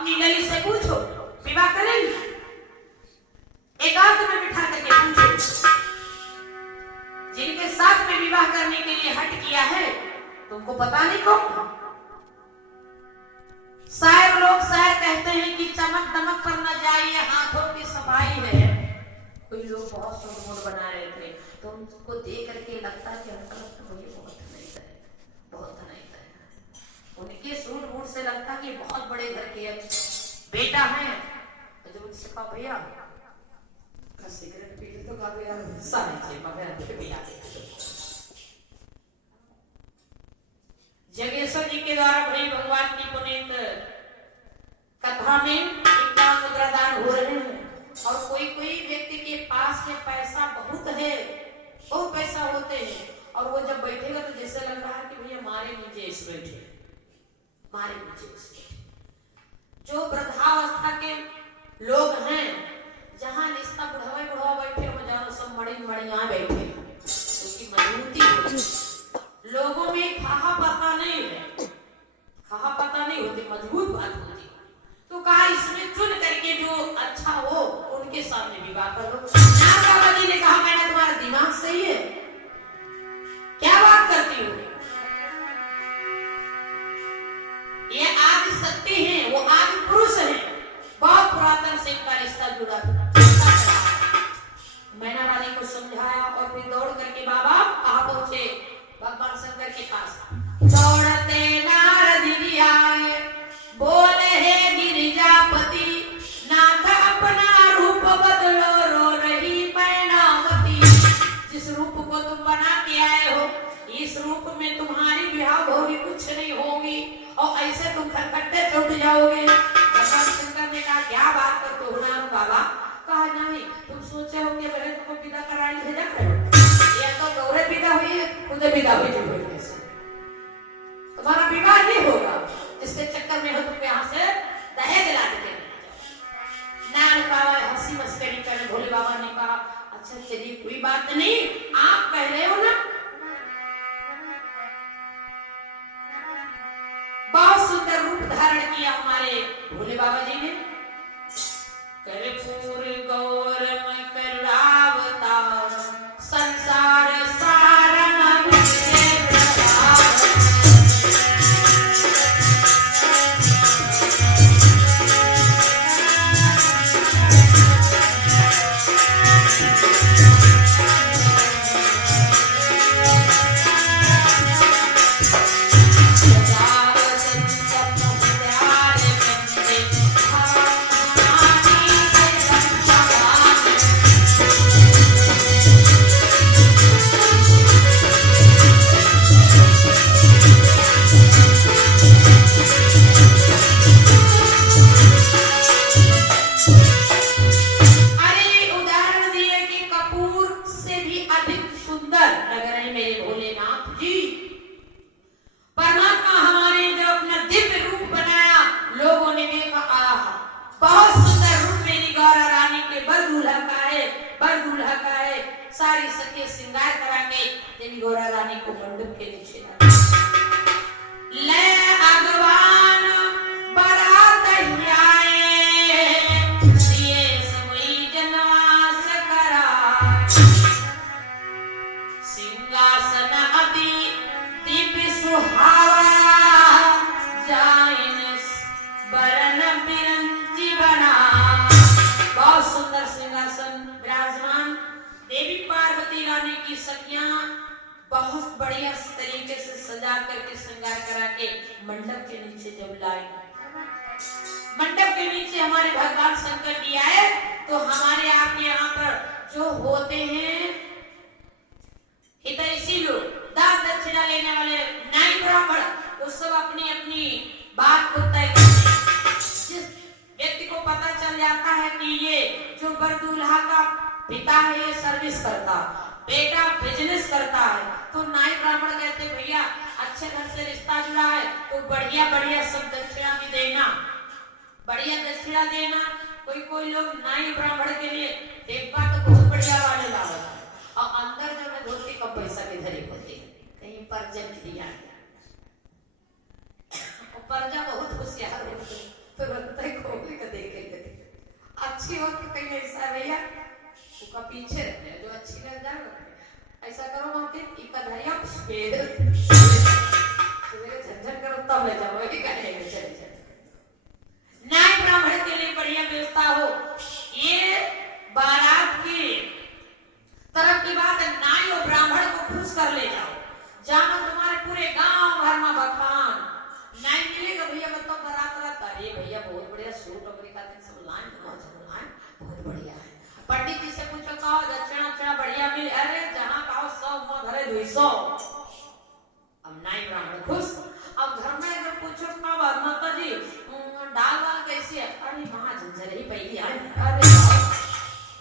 अपनी लली से पूछो, विवाह करेंगे? एकांत में बिठा करके पूछो। जिनके साथ में विवाह करने के लिए हट किया है, तुमको पता नहीं कौन? शायर लोग शायर कहते हैं कि चमक दमक पर न जाइए, हाथों की सफाई है। कोई लोग बहुत शुभ मूड बना रहे थे, तो उनको देख करके लगता है कि मुझे बहुत धनाइता है, बहुत धनाइता है। उनके सूट मूड से लगता कि बहुत बड़े घर के बेटा है। तो जब उनसे कहा भैया सिगरेट पी तो कहा भैया सारे चीज मगर भी आ गए। जगेश्वर जी के द्वारा भाई भगवान की पुनीत कथा में 51 मुद्रा दान हो रहे हैं। और कोई कोई व्यक्ति के पास में पैसा बहुत है, बहुत पैसा होते हैं, और वो जब बैठेगा तो जैसे लग रहा है कि भैया मारे नीचे इस बैठे, मारे नीचे इस बैठे। जो वृद्धावस्था के लोग हैं, जहां निस्ता बुढ़ावा बैठे हो, जानो सब मड़िया बैठे, क्योंकि मजबूती होती लोगों में खाहा पता नहीं है, खाहा पता नहीं होती, मजबूत बात होती। तो कहा इसमें चुन करके जो अच्छा हो उनके सामने विवाह करो। बाबा जी ने कहा मैंने तुम्हारा दिमाग सही है, क्या बात करती हो? ये आदि शक्ति है, वो आदि पुरुष है, बहुत पुरातन से इनका रिश्ता जुड़ा था। मैना रानी को समझाया और फिर दौड़ करके बाबा कहाँ पहुंचे? भगवान शंकर के पास। दौड़ते नारद जी आए, बोले हे गिरिजापति, नाथ अपना रूप बदलो, रो रही मैनावती। जिस रूप को तुम बना के आए हो, इस रूप में तुम्हारी ब्याह होगी कुछ नहीं होगी, और ऐसे तुम खटखटे टूट जाओगे। भगवान शंकर ने कहा क्या बात करते हो नाम बाबा? कहा नहीं, तुम सोचे होंगे पहले तुमको विदा कराई भेजा करो, या तो गौरे विदा हुई खुद विदा हुई, तुम्हारा विवाह नहीं होगा, जिसके चक्कर में हो तुम यहाँ से दहेज ला देते। नान बाबा हंसी मस्करी कर, भोले बाबा ने कहा अच्छा चलिए कोई बात नहीं, आप कह रहे हो ना। बहुत सुंदर रूप धारण किया हमारे भोले बाबा जी ने। कर्पूर गौरम करुणावतार, संसार सारम बहुत बढ़िया तरीके से सजा करके श्रृंगार करा के मंडप के नीचे जब लाए, मंडप के नीचे हमारे भगवान शंकर जी आए, तो हमारे आपके यहाँ पर जो होते हैं हितैषी लोग, दान दक्षिणा लेने वाले नाई ब्राह्मण, वो सब अपनी अपनी बात को तय करते हैं। जिस व्यक्ति को पता चल जाता है कि ये जो बर दूल्हा का पिता है ये सर्विस करता, बेटा बिजनेस करता है, तो नाई ब्राह्मण कहते भैया अच्छे घर से रिश्ता जुड़ा है तो बढ़िया बढ़िया सब दक्षिणा भी देना, बढ़िया दक्षिणा देना। कोई कोई लोग नाई ब्राह्मण के लिए देखा तो बहुत बढ़िया वाले लाता है, और अंदर जो है धोती का पैसा के धरी होती है, कहीं पर्जन दिया, पर्जा बहुत होशियार होते, तुरंत ही खोल के देखेंगे अच्छी हो तो कहीं ऐसा भैया उसका पीछे रहते जो अच्छी लग जाए ऐसा करो वहां के इका धरिया सवेरे झंझट करो तब ले जाओ ये कहेंगे चले चले न्याय ब्राह्मण के लिए बढ़िया व्यवस्था हो ये बारात की तरफ की बात है नाई और ब्राह्मण को खुश कर ले जाओ जानो तुम्हारे पूरे गांव भर में बखान नहीं मिलेगा भैया बताओ बारात रात अरे भैया बहुत बढ़िया सूट अमेरिका से सब लाइन बहुत बढ़िया है पंडित जी से पूछो कहो दक्षिणा दक्षिणा बढ़िया मिले अरे जहां कहो 100 में धरे 200 अब नहीं ब्राह्मण खुश अब घर में अगर पूछो कब माता जी दाल वाल कैसी है अरे वहां झंझर ही पहली आई अरे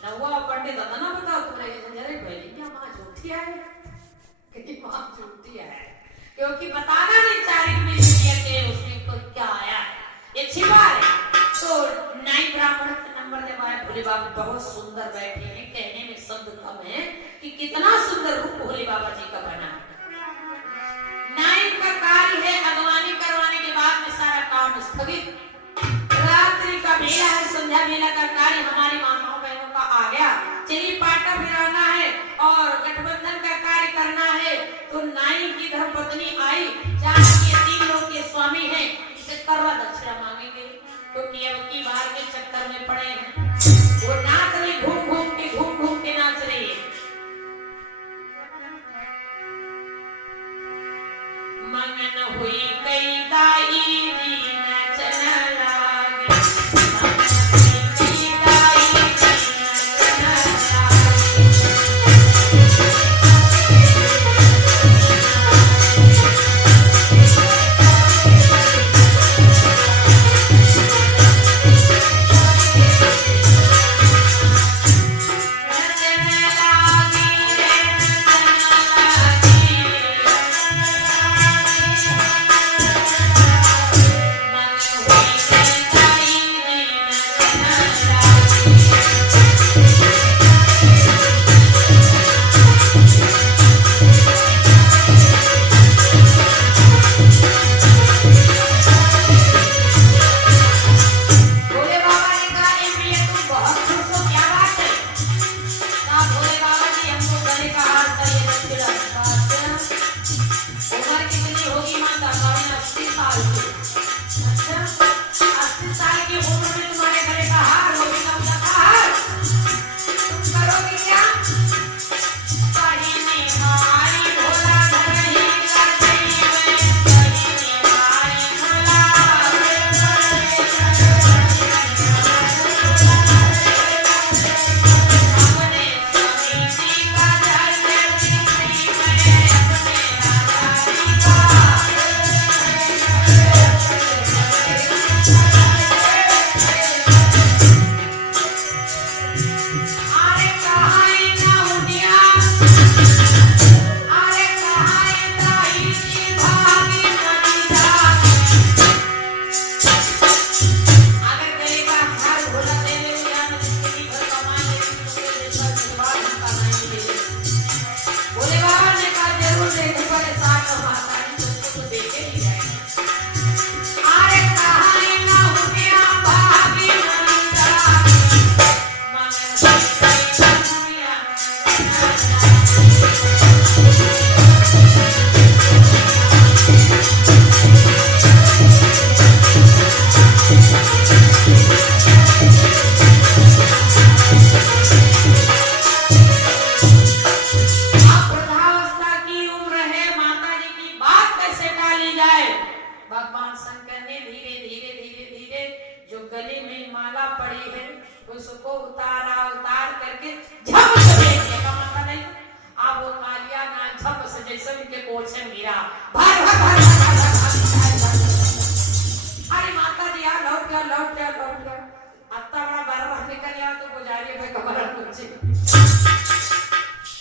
नवा पंडित दादा ना बताओ तुम्हारे झंझर ही पहली क्या मां झूठी है कि मां झूठी है क्योंकि बताना नहीं चाहे कि उसमें कोई क्या आया ये छिपा है तो नाई ब्राह्मण का नंबर जब आया भोले बाबा बहुत सुंदर बैठे हैं कहने में शब्द कम है कि कितना सुंदर रूप भोले बाबा जी का बना नाई का कार्य है अगवानी करवाने के बाद में सारा काम स्थगित रात्रि का बेला है संध्या बेला का कार्य हमारी माताओं बहनों का आ गया चलिए पाटा फिराना है और गठबंधन का कार्य करना है तो नाई की धर्मपत्नी आई जहाँ के 3 लोग के स्वामी हैं इसे करवा दक्षिणा मांगेंगे क्योंकि अब की बार के चक्कर में पड़े हैं वो नाच रही घूम घूम के नाच रही है मंगन हुई कई दाई नचन लागे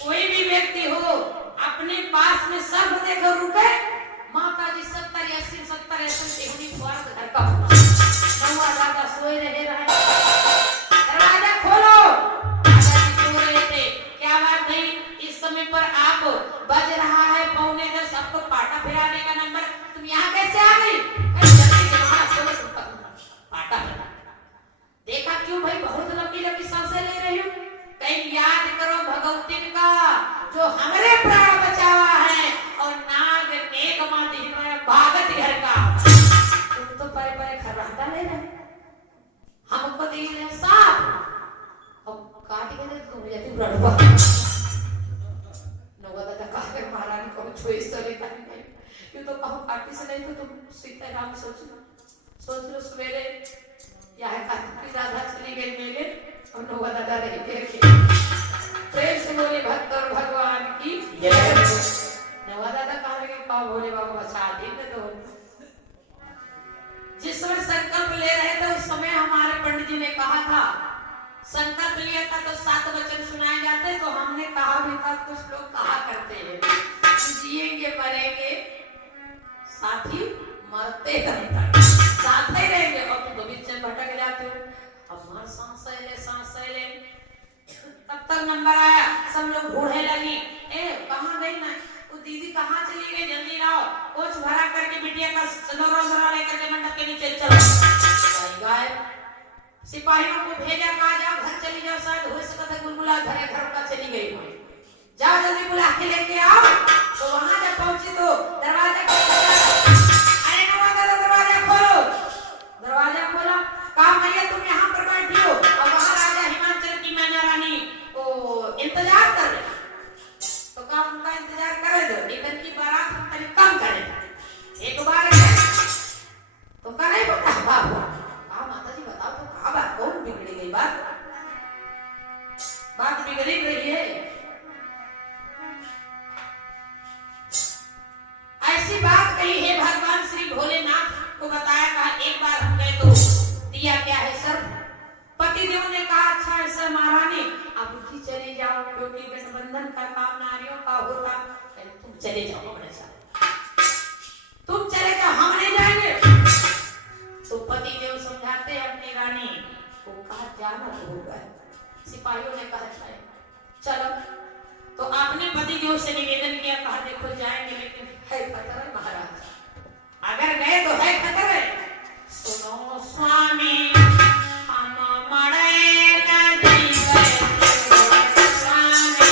कोई भी व्यक्ति हो अपने पास में सर्व देखो रुके माता जी 70 80 70 80 हुई स्वार्थ घर का नवा दादा सोए रहे दरवाजा खोलो दादा जी सो रहे थे क्या बात नहीं इस समय पर आप बज रहा है 9:45 आपको पाटा फिरा रड़वा नवा दादा कहा के महारानी को छोइस तो लेता नहीं क्यों तो कहो पार्टी से नहीं तो तुम सीताराम सोच लो सवेरे यह कार्तिक राधा चली गई मेले और नवा दादा रह गए प्रेम से बोले भक्त और भगवान की जय। नवा दादा कहा लगे पाओ भोले बाबा बचा दिन तो जिस समय संकल्प ले रहे थे उस समय हमारे पंडित जी ने कहा था संकल्प लिया था तो 7 वचन सुनाए जाते तो हमने कहा भी था कुछ लोग कहा करते हैं जिएंगे मरेंगे साथी मरते साथ ही रहेंगे और तुम बीच में भटक जाते हो। अब हर सांस ले तब तक नंबर आया सब लोग ढूंढने लगी कहाँ गई ना वो दीदी कहाँ चली गई जल्दी आओ कोच भरा करके बिटिया का सनोरा लेकर के मंडप के नीचे चलो गायब। सिपाहियों को भेजा कहा जाओ घर चली जाओ शायद हो सकता है गुलगुला घर का चली गई हो जाओ जल्दी बुला के लेके आओ। तो वहां जब पहुंची तो दरवाजा अरे नवा दादा दरवाजा खोला कहा भैया तुम यहाँ पर बैठी हो और वहां राजा हिमाचल की मैना रानी को इंतजार कर रहे तो कहा उनका इंतजार करे दो इधर की बारात हम तनी कम करें एक बार तो कहा नहीं बता बाबू माता जी बताओ तो कहा बात कौन बिगड़ी गई बात बिगड़ी रही है ऐसी बात कही है भगवान श्री भोलेनाथ को बताया कहा एक बार हम गए तो दिया क्या है सर पतिदेव ने कहा अच्छा है सर महारानी अब की चले जाओ क्योंकि गठबंधन का काम नारियों का होता तुम चले जाओ हमारे साथ तुम चले जाओ हम नहीं जाएंगे। तो पतिदेव समझाते हैं अपनी रानी को कहा जाना होगा सिपाहियों ने कहा चलो तो आपने पतिदेव से निवेदन किया कहा देखो जाएंगे लेकिन है खतरा महाराज अगर गए तो है खतरा सुनो स्वामी हम मरे नदी स्वामी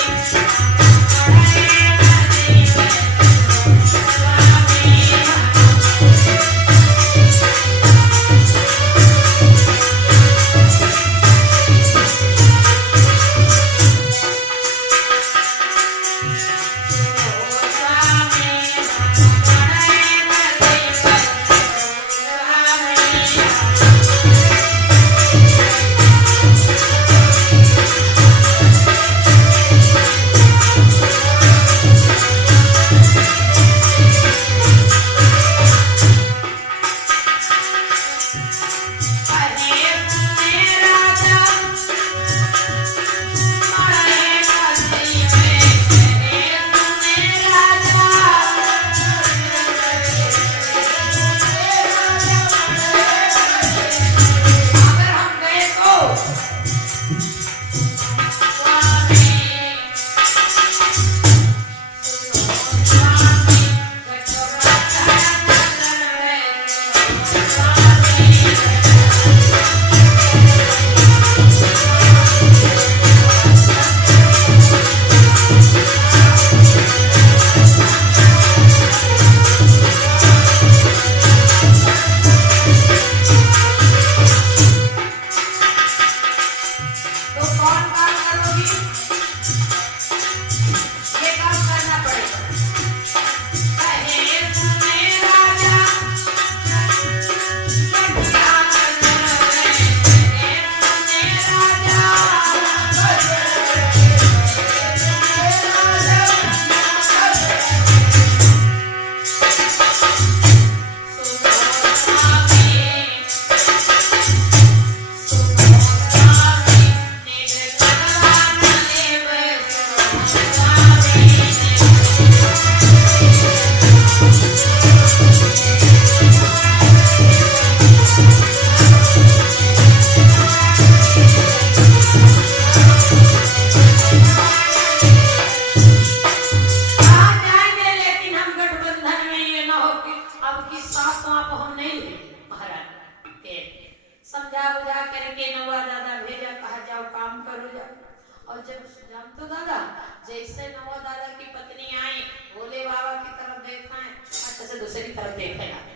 और जब जानते दादा जैसे नवा दादा की पत्नी आई भोले बाबा की तरफ देखा है अच्छा दूसरी तरफ देखने लगे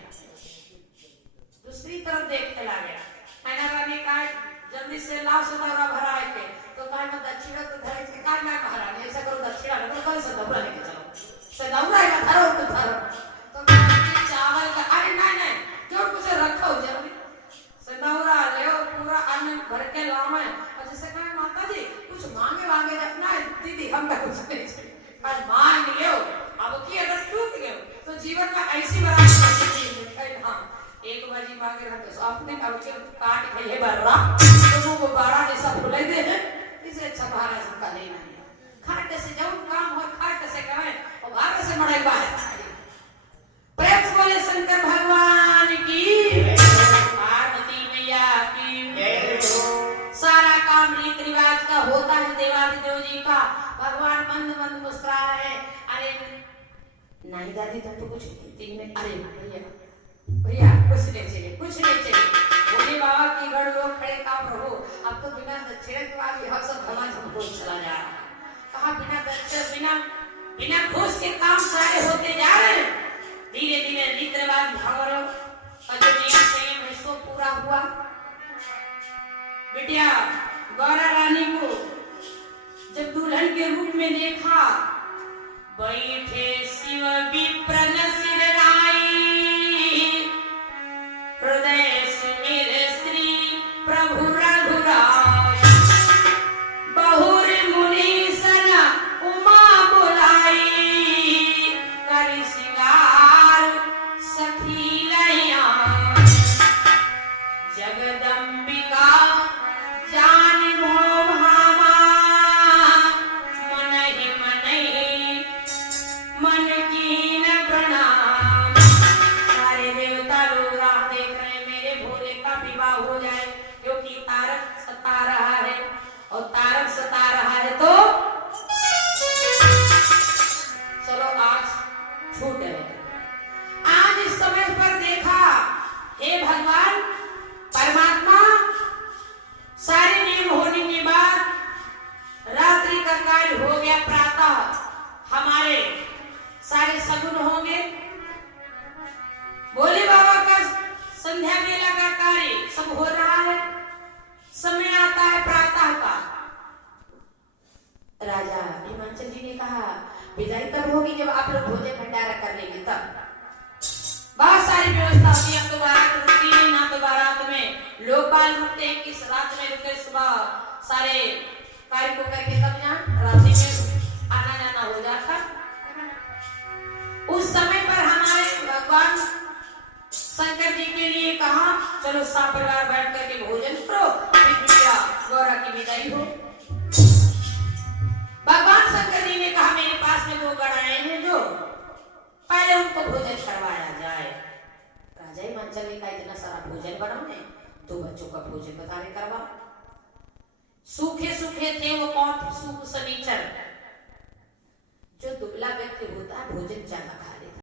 दूसरी तरफ देखने लगे मैंने कहा जल्दी से लाश उतारा भरा है तो कहा मैं दक्षिण तो धरे गंगा जी मांगे रहते सो अपने काटे काट के बरड़ा तो वो बाड़ा जैसा फुले दे इसे अच्छा भारा सबका लेना है खाट से जाऊं काम और खाट से करें और भारा से मड़ाई बाहर प्रेम से बोले शंकर भगवान की पार्वती मैया की सारा काम रीत रिवाज का होता है देवादिदेव जी का भगवान मंद मंद मुस्कुरा रहे अरे नहीं दादी तुम तो कुछ कहती नहीं अरे भैया भैया कुछ नहीं चाहिए बोले बाबा की गढ़ लोग खड़े काम रहो अब तो बिना दक्षिण के बाद यह सब धमाधम हो चला जा रहा कहा बिना दक्षिण बिना घूस के काम सारे होते जा रहे धीरे धीरे रीत रिवाज भगवान का जो नियम संयम है सो पूरा हुआ बिटिया गौरा रानी को जब दुल्हन के रूप में देखा बैठे शिव विप्रन सिर नाई हृदय सुमिर श्री प्रभु रघुराय बहुर मुनि सन उमा बुलाई करि सिंगार सखी लैया जगदम्बिका जान मोह भामा मन कीन प्रणाम सारे देवता लोग राह देख रहे हैं मेरे भोले का विवाह हो जाए क्योंकि तारक सता रहा है और तारक सता रहा है तो चलो आज छूट है आज इस समय पर देखा हे भगवान परमात्मा सारे नियम होने के बाद रात्रि का कार्य हो गया प्रातः हमारे सारे सगुन होंगे बोले बाबा का संध्या बेला का कार्य सब हो रहा है समय आता है प्रातः का राजा हिमाचल जी ने कहा विदाई तब होगी जब आप लोग भोजन भंडारा कर लेंगे तब बहुत सारी व्यवस्था होती है अब तो बारात रुकती है ना तो बारात में लोग बाल रुकते हैं किस रात में रुके सुबह सारे कार्य को करके तब यहाँ रात्रि में आना जाना हो जाता उस समय पर हमारे भगवान शंकर जी के लिए कहा चलो सब परिवार बैठ करके भोजन करो फिर गौरा की विदाई हो भगवान शंकर जी ने कहा मेरे पास में 2 गण आए हैं जो पहले उनको भोजन करवाया जाए राजा हिमाचल ने कहा इतना सारा भोजन बनाओ 2 बच्चों का भोजन बताने करवा सूखे सूखे थे वो कौन थे सूख शनिचर जो दुबला व्यक्ति होता है भोजन ज्यादा खा